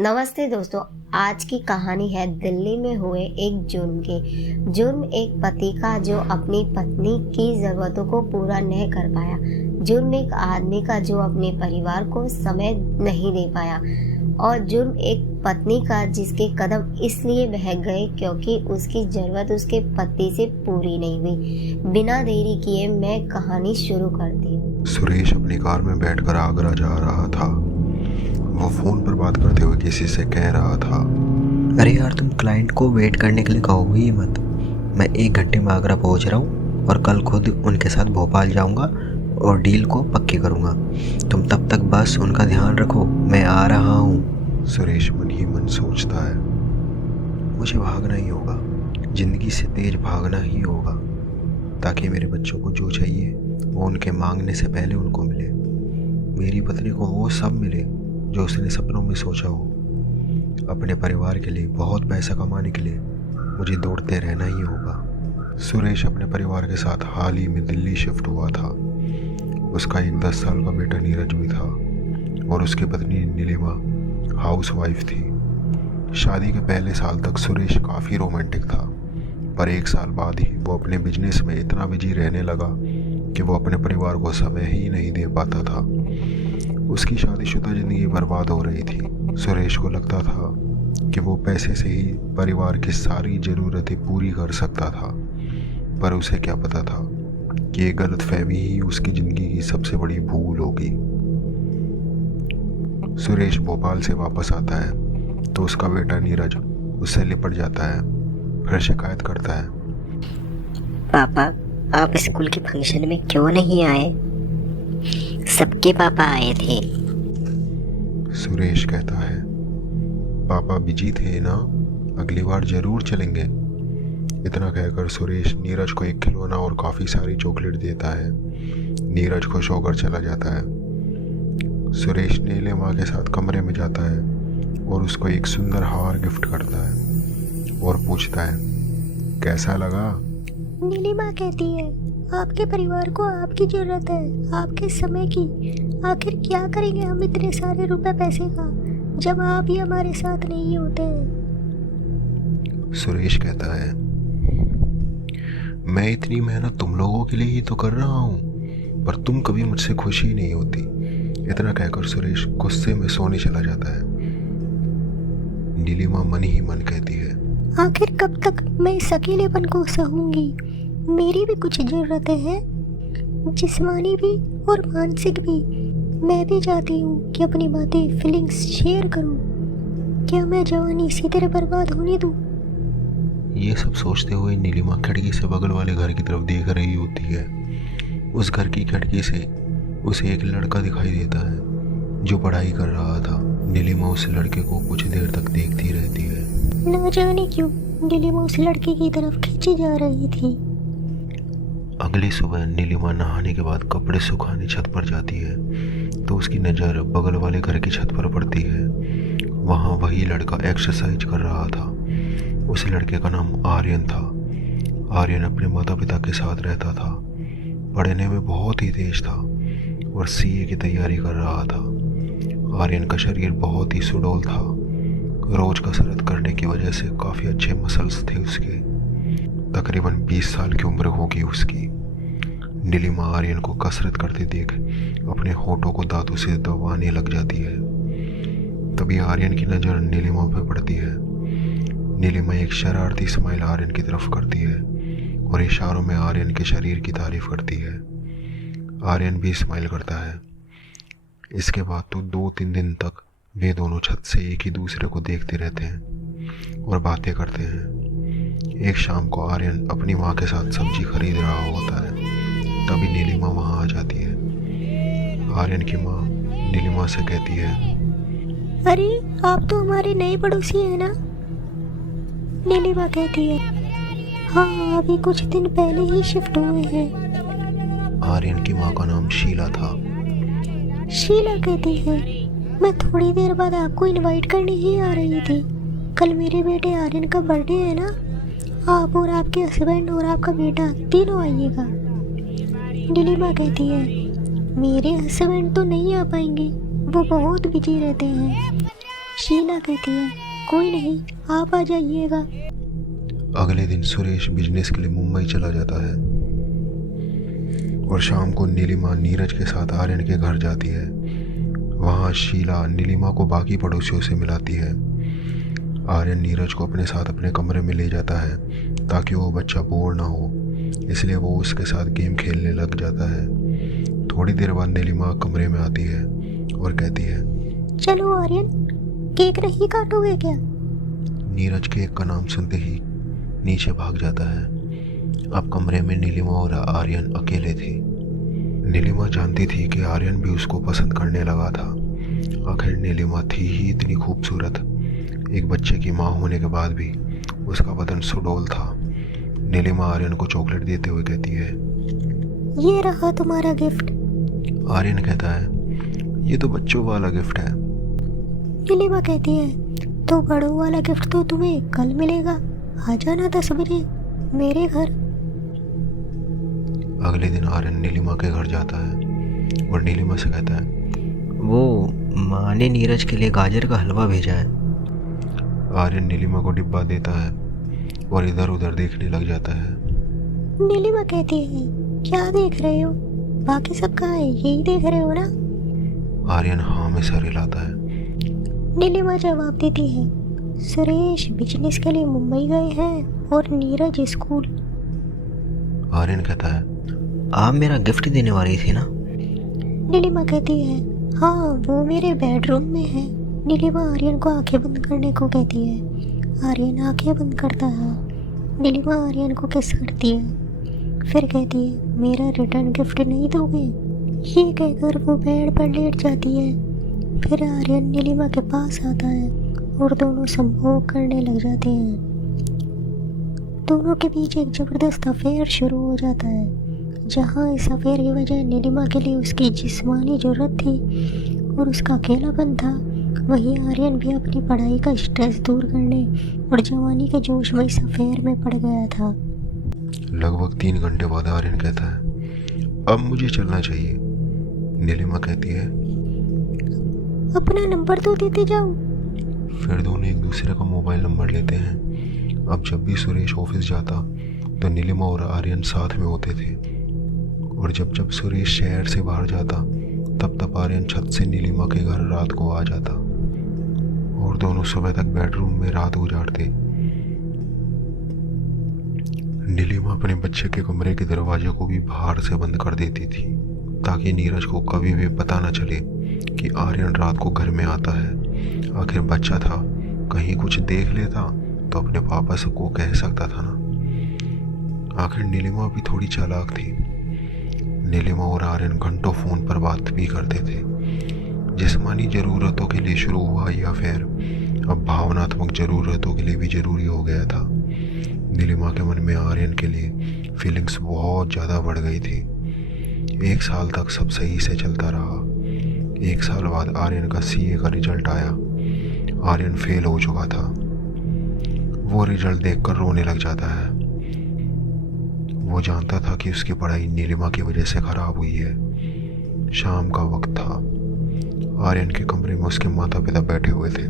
नमस्ते दोस्तों। आज की कहानी है दिल्ली में हुए एक जुर्म की। जुर्म एक पति का जो अपनी पत्नी की ज़रूरतों को पूरा नहीं कर पाया। जुर्म एक आदमी का जो अपने परिवार को समय नहीं दे पाया। और जुर्म एक पत्नी का जिसके कदम इसलिए बह गए क्योंकि उसकी ज़रूरत उसके पति से पूरी नहीं हुई। बिना देरी किए मैं कहानी शुरू करती हूँ। सुरेश अपनी कार में बैठकर आगरा जा रहा था। वो फोन पर बात करते हुए किसी से कह रहा था, अरे यार, तुम क्लाइंट को वेट करने के लिए कहोगे ही मत। मैं 1 घंटे में आगरा पहुंच रहा हूँ और कल खुद उनके साथ भोपाल जाऊँगा और डील को पक्की करूँगा। तुम तब तक बस उनका ध्यान रखो, मैं आ रहा हूँ। सुरेश मन ही मन सोचता है, मुझे भागना ही होगा, ज़िंदगी से तेज भागना ही होगा ताकि मेरे बच्चों को जो चाहिए वो उनके मांगने से पहले उनको मिले। मेरी पत्नी को वो सब मिले जो उसने सपनों में सोचा हो। अपने परिवार के लिए बहुत पैसा कमाने के लिए मुझे दौड़ते रहना ही होगा। सुरेश अपने परिवार के साथ हाल ही में दिल्ली शिफ्ट हुआ था। उसका एक 10 साल का बेटा नीरज भी था और उसकी पत्नी नीलिमा हाउस वाइफ थी। शादी के पहले साल तक सुरेश काफ़ी रोमांटिक था, पर 1 साल बाद ही वो अपने बिजनेस में इतना बिजी रहने लगा कि वो अपने परिवार को समय ही नहीं दे पाता था। उसकी शादीशुदा ज़िंदगी बर्बाद हो रही थी। सुरेश को लगता था कि वो पैसे से ही परिवार की सारी ज़रूरतें पूरी कर सकता था, पर उसे क्या पता था कि ये गलतफहमी ही उसकी ज़िंदगी की सबसे बड़ी भूल होगी। सुरेश भोपाल से वापस आता है तो उसका बेटा नीरज उससे लिपट जाता है, फिर शिकायत करता है, पापा, आप स्कूल के फंक्शन में क्यों नहीं आए? सबके पापा आए थे। सुरेश कहता है, पापा बिजी थे ना, अगली बार जरूर चलेंगे। इतना कहकर सुरेश नीरज को एक खिलौना और काफ़ी सारी चॉकलेट देता है। नीरज खुश होकर चला जाता है। सुरेश नीलिमा के साथ कमरे में जाता है और उसको एक सुंदर हार गिफ्ट करता है और पूछता है, कैसा लगा? नीलिमा कहती है, आपके परिवार को आपकी जरूरत है, आपके समय की। आखिर क्या करेंगे हम इतने सारे रुपए पैसे का जब आप ही हमारे साथ नहीं होते। सुरेश कहता है, मैं इतनी मेहनत तुम लोगों के लिए ही तो कर रहा हूँ, पर तुम कभी मुझसे खुश ही नहीं होती। इतना कहकर सुरेश गुस्से में सोने चला जाता है। नीलिमा मन ही मन कहती है, आखिर कब तक मैं इस अकेलेपन को सहूंगी? मेरी भी कुछ ज़रूरतें हैं, जिस्मानी भी और मानसिक भी। मैं भी चाहती हूँ कि अपनी बातें, फीलिंग्स शेयर करूँ। क्या मैं जवानी इसी तरह बर्बाद होने दूँ? ये सब सोचते हुए नीलिमा खिड़की से बगल वाले घर की तरफ देख रही होती है। उस घर की खिड़की से उसे एक लड़का दिखाई देता है जो पढ़ाई कर रहा था। नीलिमा उस लड़के को कुछ देर तक देखती रहती है। न जाने क्यों नीलिमा उस लड़के की तरफ खींची जा रही थी। अगली सुबह नीलिमा नहाने के बाद कपड़े सुखाने छत पर जाती है तो उसकी नज़र बगल वाले घर की छत पर पड़ती है। वहाँ वही लड़का एक्सरसाइज कर रहा था। उस लड़के का नाम आर्यन था। आर्यन अपने माता पिता के साथ रहता था। पढ़ने में बहुत ही तेज था और सीए की तैयारी कर रहा था। आर्यन का शरीर बहुत ही सुडौल था। रोज कसरत करने की वजह से काफ़ी अच्छे मसल्स थे उसके। तकरीबन 20 साल की उम्र होगी उसकी। नीलिमा आर्यन को कसरत करते देख अपने होठों को दांतों से दबाने लग जाती है। तभी आर्यन की नज़र नीलिमा पर पड़ती है। नीलिमा एक शरारती स्माइल आर्यन की तरफ करती है और इशारों में आर्यन के शरीर की तारीफ करती है। आर्यन भी स्माइल करता है। इसके बाद तो 2-3 दिन तक वे दोनों छत से एक ही दूसरे को देखते रहते हैं और बातें करते हैं। एक शाम को आर्यन अपनी माँ के साथ सब्जी खरीद रहा होता है, तभी नीलिमा वहाँ आ जाती है। आर्यन की माँ नीलिमा से कहती है, अरे, आप तो हमारे नए पड़ोसी हैं ना? नीलिमा कहती है, हाँ, अभी कुछ दिन पहले ही शिफ्ट हुए हैं। आर्यन की माँ का नाम शीला था। शीला कहती है, मैं थोड़ी देर बाद आपको इनवाइट करने ही आ रही थी। कल मेरे बेटे आर्यन का बर्थडे है ना, आप और आपके हस्बैंड और आपका बेटा तीनों आइएगा। नीलिमा कहती है, मेरे हस्बैंड तो नहीं आ पाएंगे, वो बहुत बिजी रहते हैं। शीला कहती है कोई नहीं, आप आ जाइएगा। अगले दिन सुरेश बिजनेस के लिए मुंबई चला जाता है और शाम को नीलिमा नीरज के साथ आर्यन के घर जाती है। वहाँ शीला नीलिमा को बाकी पड़ोसियों से मिलाती है। आर्यन नीरज को अपने साथ अपने कमरे में ले जाता है ताकि वो बच्चा बोर ना हो, इसलिए वो उसके साथ गेम खेलने लग जाता है। थोड़ी देर बाद नीलिमा कमरे में आती है और कहती है, चलो आर्यन, केक नहीं काटोगे क्या? नीरज केक का नाम सुनते ही नीचे भाग जाता है। अब कमरे में नीलिमा और आर्यन अकेले थे। नीलिमा जानती थी कि आर्यन भी उसको पसंद करने लगा था। आखिर नीलिमा थी ही इतनी खूबसूरत, एक बच्चे की माँ होने के बाद भी उसका बदन सुडौल था। नीलिमा आर्यन को चॉकलेट देते हुए कहती है, ये रहा तुम्हारा गिफ्ट। आर्यन कहता है, ये तो बच्चों वाला गिफ्ट है। नीलिमा कहती है तो बड़ों वाला गिफ्ट तो तुम्हें कल मिलेगा, आ जाना 10 बजे मेरे घर। अगले दिन आर्यन नीलिमा के घर जाता है और नीलिमा से कहता है, वो माँ ने नीरज के लिए गाजर का हलवा भेजा है। आर्यन नीलिमा को डिब्बा देता है और इधर उधर देखने लग जाता है। नीलिमा कहती है क्या देख रहे हो, बाकी सब कहाँ है, यही देख रहे हो ना? आर्यन हाँ में सर हिलाता है। नीलिमा जवाब देती है सुरेश बिजनेस के लिए मुंबई गए हैं और नीरज स्कूल। आर्यन कहता है, आप मेरा गिफ्ट देने वाली थी ना? नीलिमा कहती है हाँ, वो मेरे बेडरूम में है। नीलिमा आर्यन को आंखें बंद करने को कहती है। आर्यन आंखें बंद करता है। नीलिमा आर्यन को किस करती है, फिर कहती है मेरा रिटर्न गिफ्ट नहीं दोगे? ये कहकर वो बेड पर लेट जाती है। फिर आर्यन नीलिमा के पास आता है और दोनों संभोग करने लग जाते हैं। दोनों के बीच एक जबरदस्त अफेयर शुरू हो जाता है, जहाँ इस अफेयर की वजह नीलिमा के लिए उसकी जिस्मानी जरूरत थी और उसका अकेलापन था, वहीं आर्यन भी अपनी पढ़ाई का स्ट्रेस दूर करने और जवानी के जोश में इस अफेयर में पड़ गया था। लगभग 3 घंटे बाद आर्यन कहता है, अब मुझे चलना चाहिए। नीलिमा कहती है, अपना नंबर तो देते जाओ। फिर दोनों एक दूसरे का मोबाइल नंबर लेते हैं। अब जब भी सुरेश ऑफिस जाता तो नीलिमा और आर्यन साथ में होते थे, और जब जब सुरेश शहर से बाहर जाता तब तब आर्यन छत से नीलिमा के घर रात को आ जाता और दोनों सुबह तक बेडरूम में रात गुजारते। नीलिमा अपने बच्चे के कमरे के दरवाजे को भी बाहर से बंद कर देती थी ताकि नीरज को कभी भी पता न चले कि आर्यन रात को घर में आता है। आखिर बच्चा था, कहीं कुछ देख लेता तो अपने पापा से को कह सकता था ना। आखिर नीलिमा भी थोड़ी चालाक थी। नीलिमा और आर्यन घंटों फोन पर बात भी करते थे। जिस्मानी ज़रूरतों के लिए शुरू हुआ यह अफेयर अब भावनात्मक ज़रूरतों के लिए भी ज़रूरी हो गया था। नीलिमा के मन में आर्यन के लिए फीलिंग्स बहुत ज़्यादा बढ़ गई थी। 1 साल तक सब सही से चलता रहा। 1 साल बाद आर्यन का सीए का रिजल्ट आया। आर्यन फेल हो चुका था। वो रिजल्ट देखकर रोने लग जाता है। वो जानता था कि उसकी पढ़ाई नीलिमा की वजह से खराब हुई है। शाम का वक्त था। आर्यन के कमरे में उसके माता पिता बैठे हुए थे।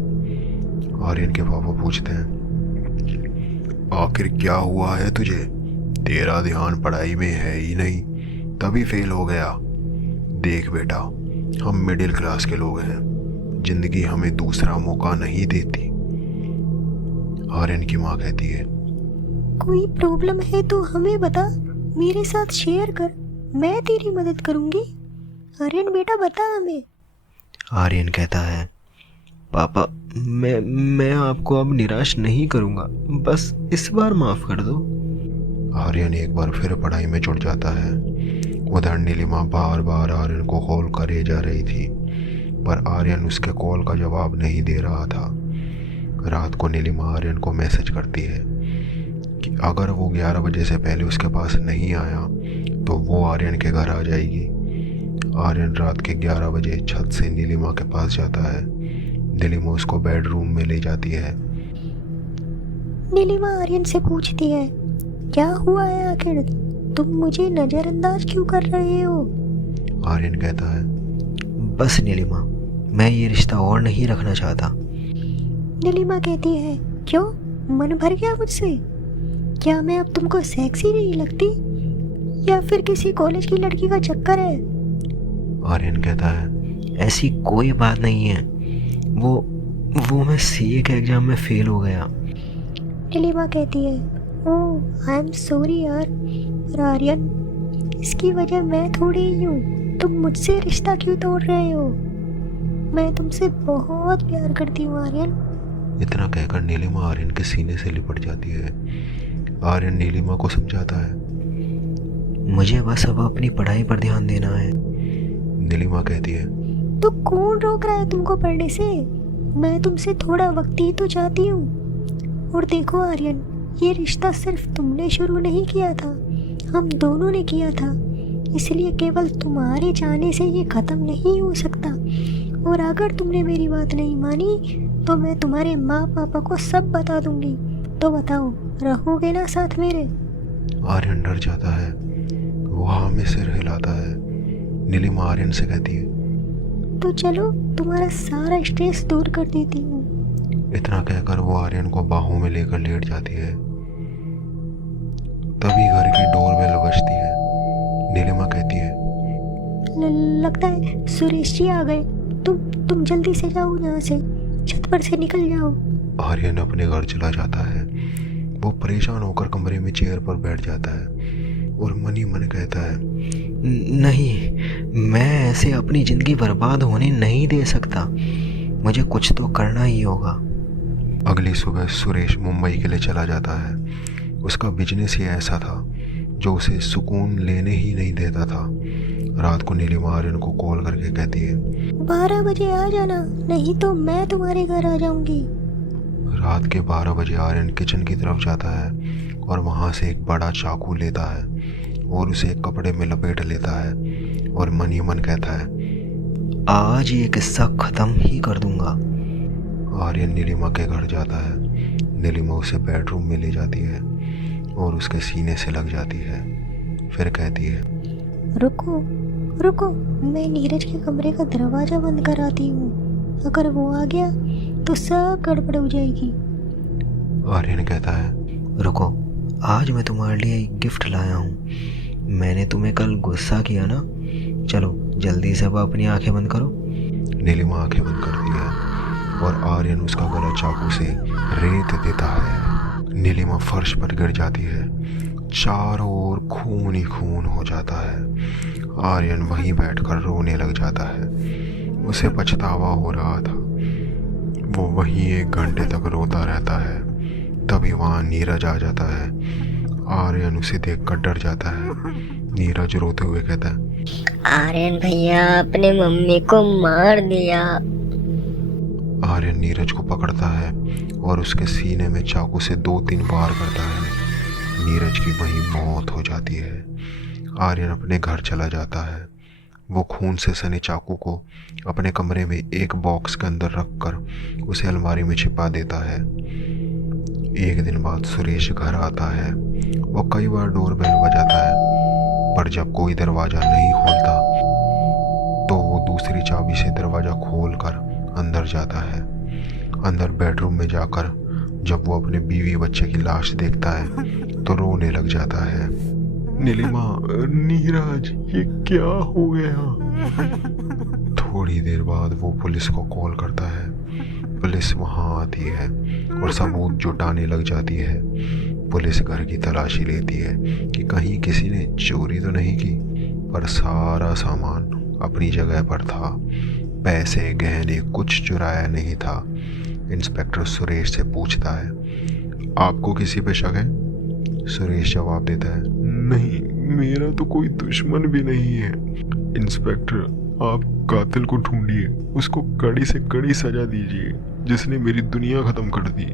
आर्यन के पापा पूछते हैं, आखिर क्या हुआ है तुझे? तेरा ध्यान पढ़ाई में है ही नहीं, तभी फेल हो गया। देख बेटा, हम मिडिल क्लास के लोग हैं, जिंदगी हमें दूसरा मौका नहीं देती। आर्यन की माँ कहती है, कोई प्रॉब्लम है तो हमें बता, मेरे साथ शेयर कर, मैं तेरी मदद करूंगी। आर्यन बेटा बता हमें। आर्यन कहता है, पापा मैं आपको अब निराश नहीं करूँगा, बस इस बार माफ़ कर दो। आर्यन एक बार फिर पढ़ाई में जुट जाता है। उधर नीलिमा बार बार आर्यन को कॉल करे जा रही थी, पर आर्यन उसके कॉल का जवाब नहीं दे रहा था। रात को नीलिमा आर्यन को मैसेज करती है कि अगर वो 11 बजे से पहले उसके पास नहीं आया तो वो आर्यन के घर आ जाएगी। आर्यन रात के 11 बजे छत से नीलिमा के पास जाता है। नीलिमा उसको बेडरूम में ले जाती है। नीलिमा आर्यन से पूछती है, क्या हुआ है आखिर, तुम मुझे नजरअंदाज क्यों कर रहे हो? आर्यन कहता है, बस नीलिमा, मैं ये रिश्ता और नहीं रखना चाहता। नीलिमा कहती है, क्यों, मन भर गया मुझसे? क्या मैं अब तुमको सेक्सी नहीं लगती, या फिर किसी कॉलेज की लड़की का चक्कर है? आर्यन कहता है, ऐसी कोई बात नहीं है, वो मैं सीए के एग्ज़ाम में फ़ेल हो गया। नीलिमा कहती है, ओह आई एम सॉरी यार, पर आर्यन, इसकी वजह मैं थोड़ी ही हूँ। तुम मुझसे रिश्ता क्यों तोड़ रहे हो? मैं तुमसे बहुत प्यार करती हूँ आर्यन। इतना कहकर नीलिमा आर्यन के सीने से लिपट जाती है। आर्यन नीलिमा को समझाता है, मुझे बस अब अपनी पढ़ाई पर ध्यान देना है। नीलिमा कहती है, तो कौन रोक रहा है तुमको पढ़ने से? मैं तुमसे थोड़ा वक्त ही तो चाहती हूँ। और देखो आर्यन, ये रिश्ता सिर्फ तुमने शुरू नहीं किया था, हम दोनों ने किया था, इसलिए केवल तुम्हारे चाहने से ये ख़त्म नहीं हो सकता। और अगर तुमने मेरी बात नहीं मानी तो मैं तुम्हारे माँ पापा को सब बता दूंगी। तो बताओ, रहोगे ना साथ मेरे? आर्यन डर जाता है, वो हाँ में सिर हिलाता है। नीलिमा आर्यन से कहती है, तो चलो, तुम्हारा सारा स्ट्रेस दूर कर देती हूँ। इतना कहकर वो आर्यन को बाहों में लेकर लेट जाती है। तभी घर की डोरबेल बजती है। नीलिमा कहती है, लगता है सुरेश जी आ गए। तुम जल्दी से जाओ यहाँ से, छत पर से निकल जाओ। आर्यन अपने घर चला जाता है। वो परेशान होकर कमरे में चेयर पर बैठ जाता है और मन ही मन कहता है, नहीं, मैं ऐसे अपनी ज़िंदगी बर्बाद होने नहीं दे सकता, मुझे कुछ तो करना ही होगा। अगली सुबह सुरेश मुंबई के लिए चला जाता है। उसका बिजनेस ही ऐसा था जो उसे सुकून लेने ही नहीं देता था। रात को नीलिमा आर्यन को कॉल करके कहती है, 12 बजे आ जाना, नहीं तो मैं तुम्हारे घर आ जाऊंगी। रात के 12 बजे आर्यन किचन की तरफ जाता है और वहाँ से एक बड़ा चाकू लेता है और उसे एक कपड़े में लपेट लेता है और मन ही मन कहता है, आज ये किस्सा ख़त्म ही कर दूंगा। आर्यन नीलिमा के घर जाता है। नीलिमा उसे बेडरूम में ले जाती है और उसके सीने से लग जाती है। फिर कहती है, रुको, मैं नीरज के कमरे का दरवाज़ा बंद कर आती हूँ। अगर वो आ गया तो सब गड़बड़ हो जाएगी। आर्यन कहता है, रुको, आज मैं तुम्हारे लिए एक गिफ्ट लाया हूँ। मैंने तुम्हें कल गुस्सा किया ना, चलो जल्दी से अब अपनी आंखें बंद करो। नीलिमा आंखें बंद करती है और आर्यन उसका गला चाकू से रेत देता है। नीलिमा फर्श पर गिर जाती है। चारों ओर खून ही खून हो जाता है। आर्यन वहीं बैठकर रोने लग जाता है। उसे पछतावा हो रहा था। वो वहीं 1 घंटे तक रोता रहता है। तभी वहाँ नीरज आ जाता है। आर्यन उसे देखकर डर जाता है। नीरज रोते हुए कहता है, आर्यन भैया, अपने मम्मी को मार दिया। आर्यन नीरज को पकड़ता है और उसके सीने में चाकू से 2-3 वार करता है। नीरज की वहीं मौत हो जाती है। आर्यन अपने घर चला जाता है। वो खून से सने चाकू को अपने कमरे में एक बॉक्स के अंदर रखकर उसे अलमारी में छिपा देता है। 1 दिन बाद सुरेश घर आता है। वो कई बार डोरबेल बजाता है, पर जब कोई दरवाज़ा नहीं खोलता तो वो दूसरी चाबी से दरवाज़ा खोलकर अंदर जाता है। अंदर बेडरूम में जाकर जब वो अपने बीवी बच्चे की लाश देखता है तो रोने लग जाता है। नीलिमा, नीरज, ये क्या हो गया? थोड़ी देर बाद वो पुलिस को कॉल करता है। पुलिस वहाँ आती है और सबूत जुटाने लग जाती है। पुलिस घर की तलाशी लेती है कि कहीं किसी ने चोरी तो नहीं की, पर सारा सामान अपनी जगह पर था। पैसे गहने कुछ चुराया नहीं था। इंस्पेक्टर सुरेश से पूछता है, आपको किसी पे शक है? सुरेश जवाब देता है, नहीं, मेरा तो कोई दुश्मन भी नहीं है। इंस्पेक्टर, आप कातिल को ढूंढिए, उसको कड़ी से कड़ी सजा दीजिए, जिसने मेरी दुनिया खत्म कर दी।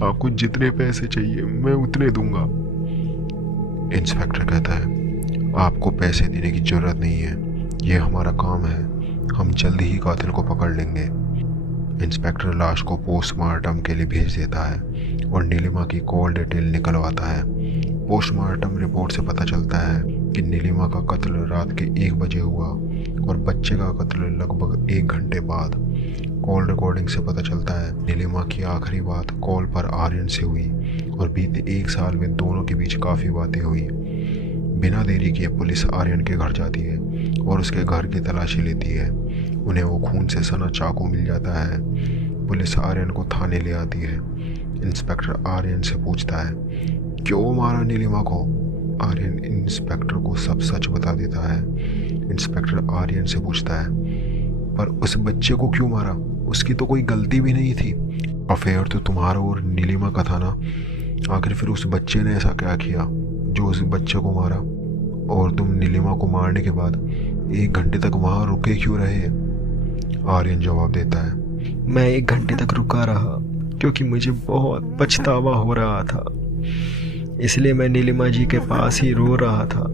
आपको जितने पैसे चाहिए मैं उतने दूंगा। इंस्पेक्टर कहता है, आपको पैसे देने की जरूरत नहीं है, ये हमारा काम है, हम जल्दी ही कातिल को पकड़ लेंगे। इंस्पेक्टर लाश को पोस्टमार्टम के लिए भेज देता है और नीलिमा की कॉल डिटेल निकलवाता है। पोस्टमार्टम रिपोर्ट से पता चलता है कि नीलिमा का कत्ल रात के 1 बजे हुआ और बच्चे का कत्ल लगभग 1 घंटे बाद। कॉल रिकॉर्डिंग से पता चलता है नीलिमा की आखिरी बात कॉल पर आर्यन से हुई और बीते 1 साल में दोनों के बीच काफ़ी बातें हुई। बिना देरी किए पुलिस आर्यन के घर जाती है और उसके घर की तलाशी लेती है। उन्हें वो खून से सना चाकू मिल जाता है। पुलिस आर्यन को थाने ले आती है। इंस्पेक्टर आर्यन से पूछता है, क्यों मारा नीलिमा को? आर्यन इंस्पेक्टर को सब सच बता देता है। इंस्पेक्टर आर्यन से पूछता है, पर उस बच्चे को क्यों मारा? उसकी तो कोई गलती भी नहीं थी। अफेयर तो तुम्हारा और नीलिमा का था ना, आखिर फिर उस बच्चे ने ऐसा क्या किया जो उस बच्चे को मारा? और तुम नीलिमा को मारने के बाद 1 घंटे तक वहाँ रुके क्यों रहे? आर्यन जवाब देता है, मैं 1 घंटे तक रुका रहा क्योंकि मुझे बहुत पछतावा हो रहा था, इसलिए मैं नीलिमा जी के पास ही रो रहा था।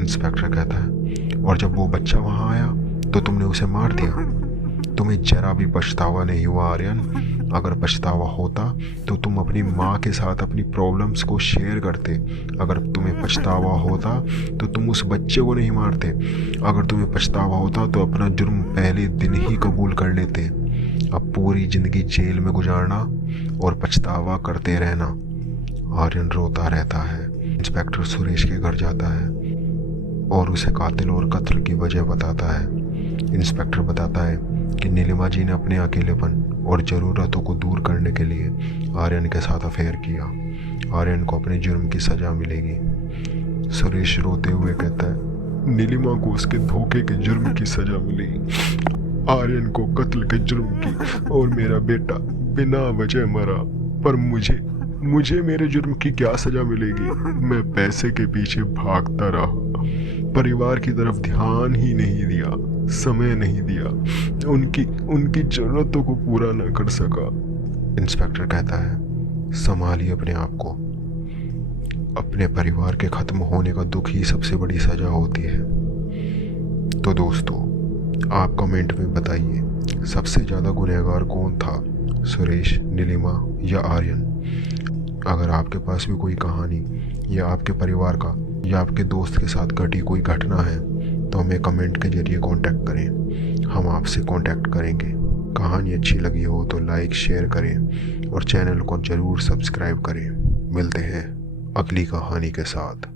इंस्पेक्टर कहता है, और जब वो बच्चा वहाँ आया तो तुमने उसे मार दिया? तुम्हें जरा भी पछतावा नहीं हुआ आर्यन? अगर पछतावा होता तो तुम अपनी माँ के साथ अपनी प्रॉब्लम्स को शेयर करते। अगर तुम्हें पछतावा होता तो तुम उस बच्चे को नहीं मारते। अगर तुम्हें पछतावा होता तो अपना जुर्म पहले दिन ही कबूल कर लेते। अब पूरी ज़िंदगी जेल में गुजारना और पछतावा करते रहना। आर्यन रोता रहता है। इंस्पेक्टर सुरेश के घर जाता है और उसे कातिल और कत्ल की वजह बताता है। इंस्पेक्टर बताता है कि नीलिमा जी ने अपने अकेलेपन और ज़रूरतों को दूर करने के लिए आर्यन के साथ अफेयर किया। आर्यन को अपने जुर्म की सज़ा मिलेगी। सुरेश रोते हुए कहता है, नीलिमा को उसके धोखे के जुर्म की सज़ा मिली, आर्यन को कत्ल के जुर्म की, और मेरा बेटा बिना वजह मरा। पर मुझे मेरे जुर्म की क्या सज़ा मिलेगी? मैं पैसे के पीछे भागता रहा, परिवार की तरफ ध्यान ही नहीं दिया, समय नहीं दिया, उनकी ज़रूरतों को पूरा न कर सका। इंस्पेक्टर कहता है, संभालिए अपने आप को। अपने परिवार के ख़त्म होने का दुख ही सबसे बड़ी सज़ा होती है। तो दोस्तों, आप कमेंट में बताइए सबसे ज़्यादा गुनहगार कौन था, सुरेश, नीलिमा या आर्यन? अगर आपके पास भी कोई कहानी या आपके परिवार का या आपके दोस्त के साथ घटी कोई घटना है तो हमें कमेंट के जरिए कांटेक्ट करें, हम आपसे कांटेक्ट करेंगे। कहानी अच्छी लगी हो तो लाइक शेयर करें और चैनल को ज़रूर सब्सक्राइब करें। मिलते हैं अगली कहानी के साथ।